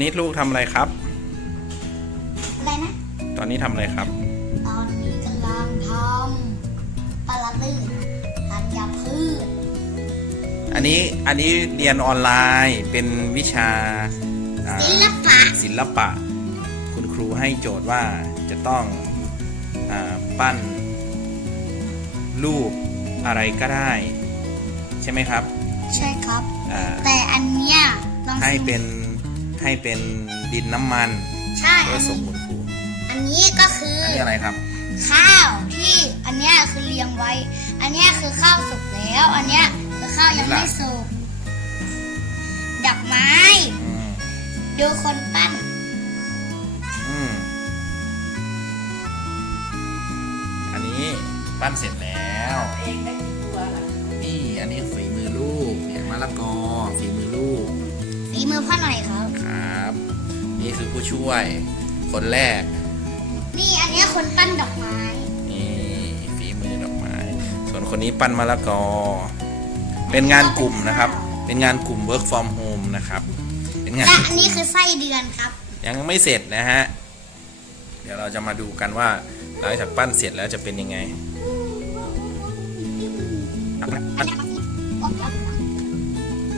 นี้ลูกทำอะไรครับ อะไรนะ ตอนนี้ทำอะไรครับ ตอนนี้กำลังทำปลาตื้นธัญพืชอันนี้อันนี้เรียนออนไลน์เป็นวิชาอ่าศิลปะศิลปะ คุณครูให้โจทย์ว่าจะต้องอาปั้น รูปอะไรก็ได้ ใช่ไหมครับใช่ครับ อ่าแต่อันเนี้ยลองให้เป็น ให้เป็นดินน้ำมันใช่เพื่อัอนส่งนี้คุณครูอันนี้ก็คืออันอนี้อะไรครับ ข้าวที่อันเนี้ยคือเรียงไว้ อันเนี้ยคือข้าวสุกแล้ว อันเนี้ยคือข้าวยังไม่สุกดอกไม้ อืมดูคนปั้น อืมอันนี้ปั้นเสร็จแล้ว เองได้กี่ตัวล่ะนี่อันนี้ฝีมือลูกเนี่ยมะละกอฝีมือลูก ฝีมือพ่อหน่อยครับ ครับ นี่คือผู้ช่วย คนแรก นี่อันเนี้ยคนปั้นดอกไม้ นี่ฝีมือดอกไม้ ส่วนคนนี้ปั้นมะละกอ เป็นงานกลุ่มนะครับ เป็นงานกลุ่ม work from home นะครับ เป็นงานและอันนี้คือไส้เดือนครับ ยังไม่เสร็จนะฮะ เดี๋ยวเราจะมาดูกันว่าหลังจากปั้นเสร็จแล้วจะเป็นยังไง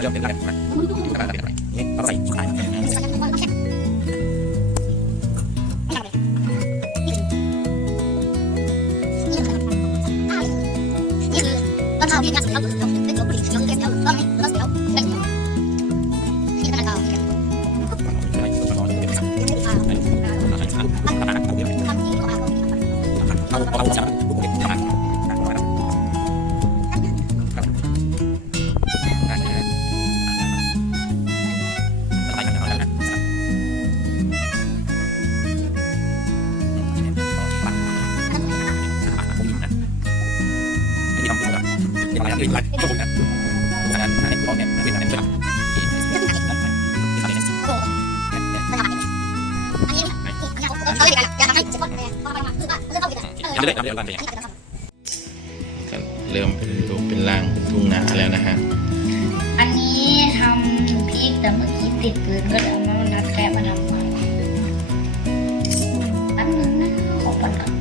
เริ่มเป็นอะไรนะนี่เอาใส่ เอาเอาจับลูกเด็กจับมา ยังไงยังไงทุกคนนะงานให้พ่อแม่เป็นอะไรช่วยทำที่ทำที่นี่ยังไม่ได้ยังไม่ได้รันก็เริ่มเป็นรูปเป็นร่างเป็นทุ่งนาแล้วนะฮะ อันนี้ทำพริกแต่เมื่อกี้ติดปืนก็เลยเอามานัดแกะมาทำใหม่อันนึงนะขอปั่นก่อน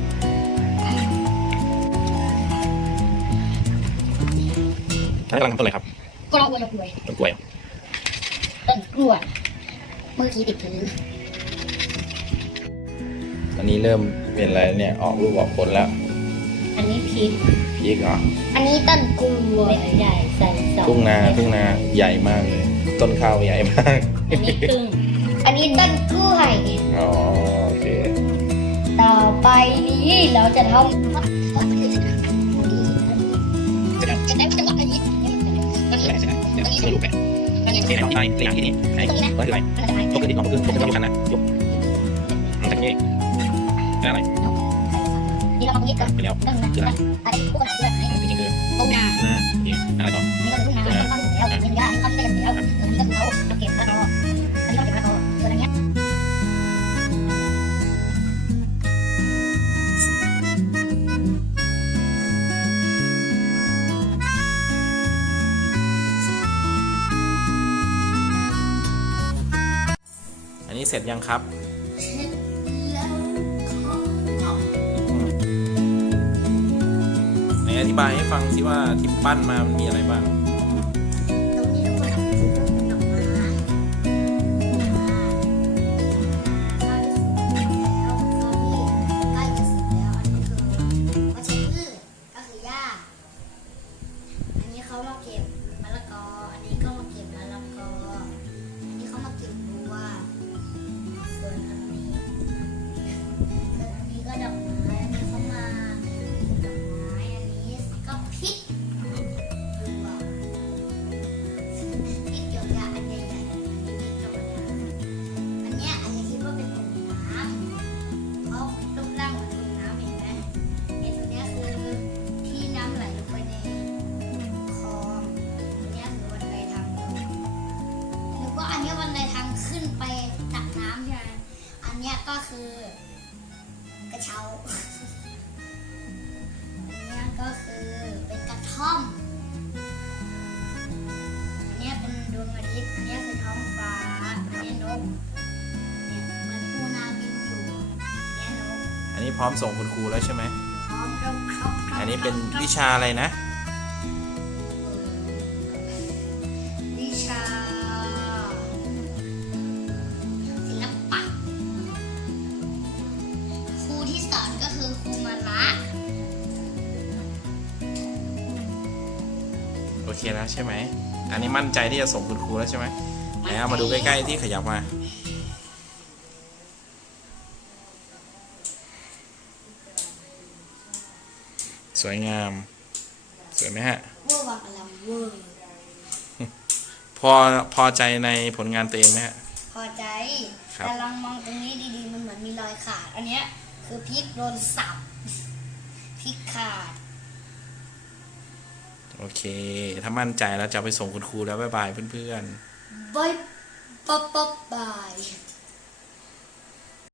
ท่านกำลังทำต้นอะไรครับกล้วยกล้วยต้นกล้วยต้นกล้วยเมื่อกี้ติดพื้นตอนนี้เริ่มเป็นอะไรเนี่ยออกลูกออกผลแล้ว อันนี้พริกพีกเหรออันนี้ต้นกล้วยใหญ่ใส่สองทุ่งนาทุ่งนาใหญ่มากเลย ต้นข้าวใหญ่มากอันนี้ตึงอันนี้ต้นกล้วยอ๋อโอเค ต่อไปนี้เราจะทำ ได้เดี๋ยวจะรู้แปะที่ไหนต้องใช้ตัวอย่างที่นี่ไหนก็คืออะไรยกขึ้นดิลองขึ้นยกขึ้นยกกันนะยกจากนี้ได้อะไรนี่เรามายึดกันไปแล้วเรื่องนะอันนี้พวกไหนเรื่องไหนจริงๆคือตรงนาหน้านี่อะไรต่ออันนี้ก็คือนาอันนี้ก็คือแล้วอันนี้ก็คืออันนี้ก็คือแล้วอันนี้ก็คือเขาเก็บ อันนี้เสร็จยังครับไหนอธิบายให้ฟังสิว่าที่ปั้นมามันมีอะไรบ้าง กก็คือ กระเช้า อันนี้ก็คือเป็นกระท่อม อันนี้เป็นดวงอาทิตย์ อันนี้คือท้องฟ้า อันนี้นกเนี่ยมันปูนาบินอยู่ อันนี้พร้อมส่งคุณครูแล้วใช่ไหมพร้อมครับอันนี้เป็นวิชาอะไรนะ เคแล้วใช่ไหม อันนี้มั่นใจที่จะส่งคุณครูแล้วใช่ไหมไหนเอามาดูใกล้ๆที่ขยับมา สวยงาม สวยไหมฮะเวอร์วังอลัมเวอร์พอพอใจในผลงานตัวเองไหมฮะ พอใจครับแต่ลองมองตรงนี้ดีๆ มันเหมือนมีรอยขาด อันเนี้ยคือพริกโดนสับพริกขาด โอเค ถ้ามั่นใจแล้วจะไปส่งคุณครูแล้ว บ๊ายบายเพื่อนๆ บายป๊อปป๊อปบาย